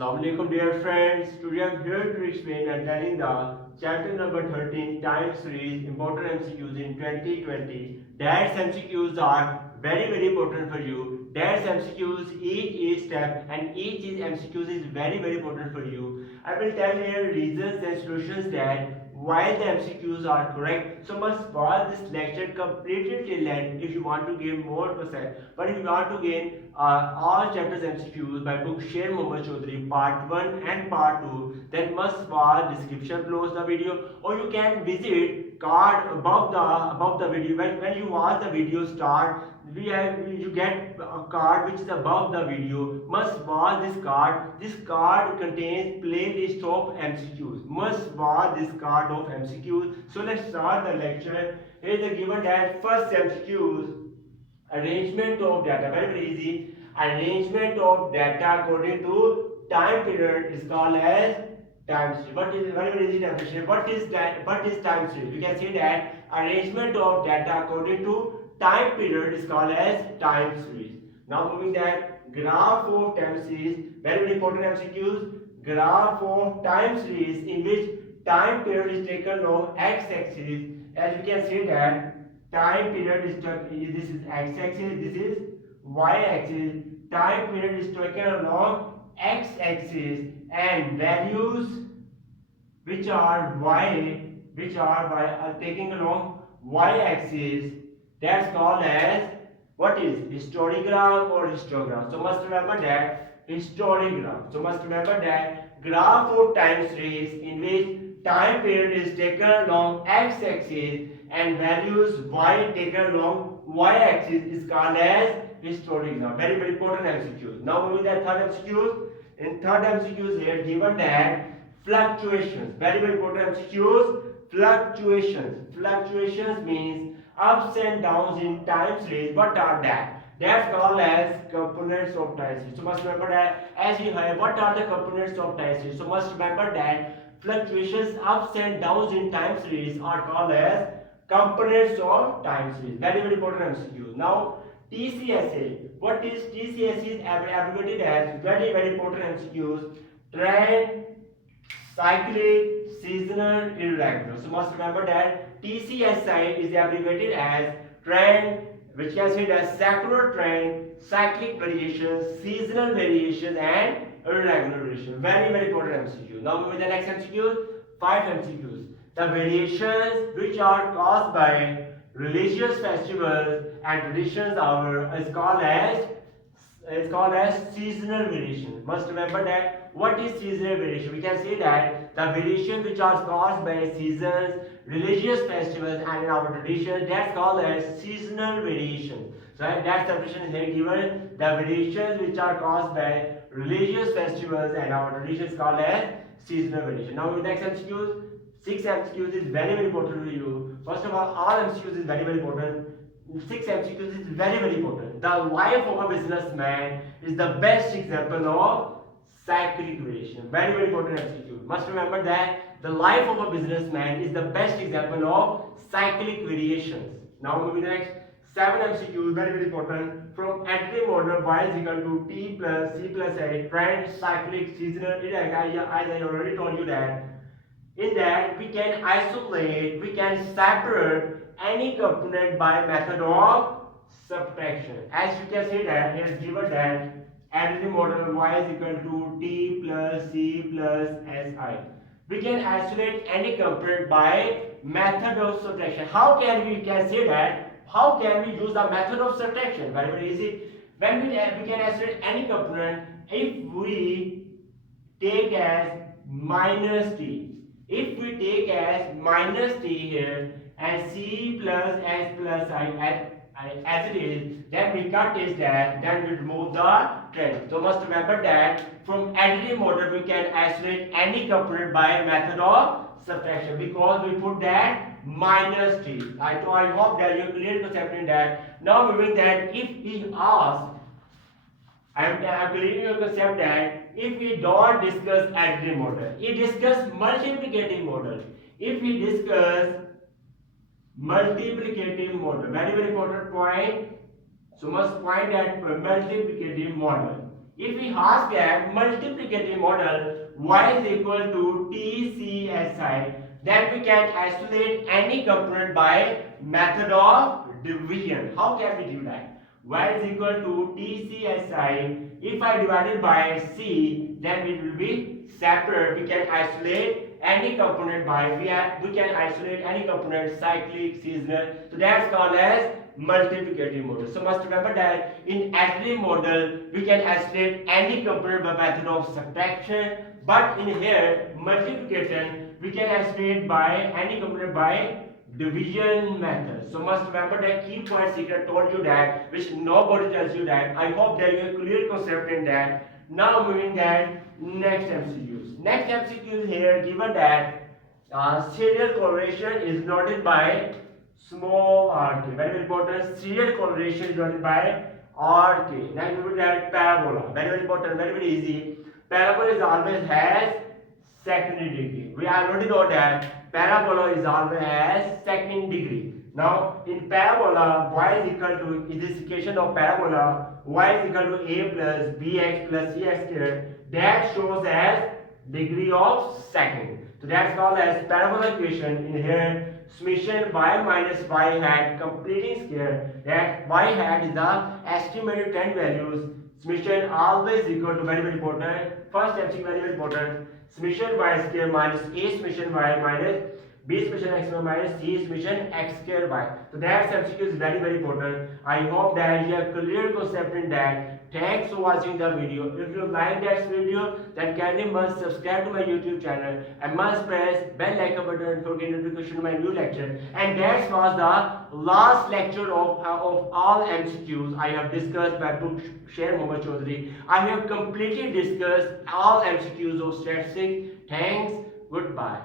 Assalamualaikum dear friends. Today I am here to explain and telling the chapter number 13 time series important MCQs in 2020. That's MCQs are very important for you. That's MCQs each step and each is MCQs is very important for you. I will tell here reasons and solutions that why the MCQs are correct. So must watch this lecture completely till end if you want to gain more percent. But if you want to gain all chapters MCQs by book Sher Mohammad Chaudhary part 1 and part 2, then must watch description below the video, or you can visit card above the video. When you watch the video start, you get a card which is above the video. Must watch this card. This card contains playlist of MCQs. Must watch this card of MCQs. So let's start the lecture. Here is the given that first MCQs. Arrangement of data, very easy. Arrangement of data according to time period is called as time series. What is very easy definition? What is that? What is time series? We can say that arrangement of data according to time period is called as time series. Now moving that graph of time series, very important MCQs. Graph of time series in which time period is taken on x-axis. As you can see that time period is this is x-axis, this is y-axis. Time period is taken along x-axis and values which are taking along y-axis. That's called as what is histogram or histogram. So must remember that histogram. So must remember that graph of time series in which time period is taken along x-axis and values y taken along y-axis is called as histogram. Very important MCQs. Now moving to the third MCQs. In third MCQs here given that fluctuations. Very important MCQs. Fluctuations. Fluctuations means ups and downs in time series. What are that? That's called as components of time series. So must remember that as you have what are the components of time series. So must remember that fluctuations ups and downs in time series are called as components of time series. Very important MCQ. Now TCSA. What is TCSA is abbreviated as very important MCQs. Trend, cyclic, seasonal, irregular. So must remember that TCSI is abbreviated as trend, which can say as secular trend, cyclic variations, seasonal variations, and irregular variations. Very important MCQ. Now moving to the next MCQ. 5 MCQs. The variations which are caused by religious festivals and traditions is called as seasonal variation. Must remember that what is seasonal variation? We can say that the variations which are caused by seasons, religious festivals, and in our tradition, that's called as seasonal variation. So that definition is here given. The variations which are caused by religious festivals and our traditions called as seasonal variation. Now with next MCQs. 6 MCQs is very important to you. First of all MCQs is very important. 6 MCQs is very important. The life of a businessman is the best example of cyclic variation. Very important MCQ. Must remember that the life of a businessman is the best example of cyclic variations. Now moving to the next 7 MCQs, very important. From entry model y is equal to t plus c plus a, trend, cyclic, seasonal, irregular. As I already told you that. In that we can isolate, we can separate any component by method of subtraction. As you can see that here is given that entry model y is equal to t plus c plus si. We can isolate any component by method of subtraction. How can we can say that? How can we use the method of subtraction? Very easy. When we can isolate any component if we take as minus t. If we take as minus t here and c plus s plus I as it is, then we cut is that, then we remove the trend. So must remember that from additive model we can isolate any component by method of subtraction because we put that minus t. I hope that you clear concept in that. Now moving that if he asks, I'm clearing your concept that if we don't discuss additive model, we discuss multiplicative model. If we discuss multiplicative model, very important point. So must find that multiplicative model. If we ask that multiplicative model y is equal to TCSI, then we can isolate any component by method of division. How can we do that? Y is equal to TCSI. If I divide it by C, then it will be separate. We can isolate any component by we can isolate any component cyclic, seasonal. So that's called as multiplicative model. So must remember that in additive model we can isolate any component by method of subtraction, but in here multiplication we can isolate by any component by division method. So must remember that key point secret told you that, which nobody tells you that. I hope that you have clear concept in that. Now moving that next MCQs. Next MCQs here given that serial correlation is noted by small rk. Very important. Serial correlation is noted by rk. Next we will add parabola. Very important. Very easy. Parabola is always has second degree. We already know that parabola is always has second degree. Now in parabola, y is equal to, in this equation of parabola, y is equal to a plus bx plus cx squared. That shows as degree of second. So that's called as parabola equation. In here, summation y minus y hat completing square. That y hat is the estimated 10 values. Summation always equal to, very important. First MCQ very important. Summation y square minus a summation y minus b summation x minus c summation x square y. So that MCQ is very important. I hope that you have clear concept in that. Thanks for watching the video. If you like that video, then kindly must subscribe to my YouTube channel and must press bell icon button for getting notification of my new lecture. And that was the last lecture of all MCQs I have discussed by book Sher Mohammad Chaudhary. I have completely discussed all MCQs of statistics. Thanks. Goodbye.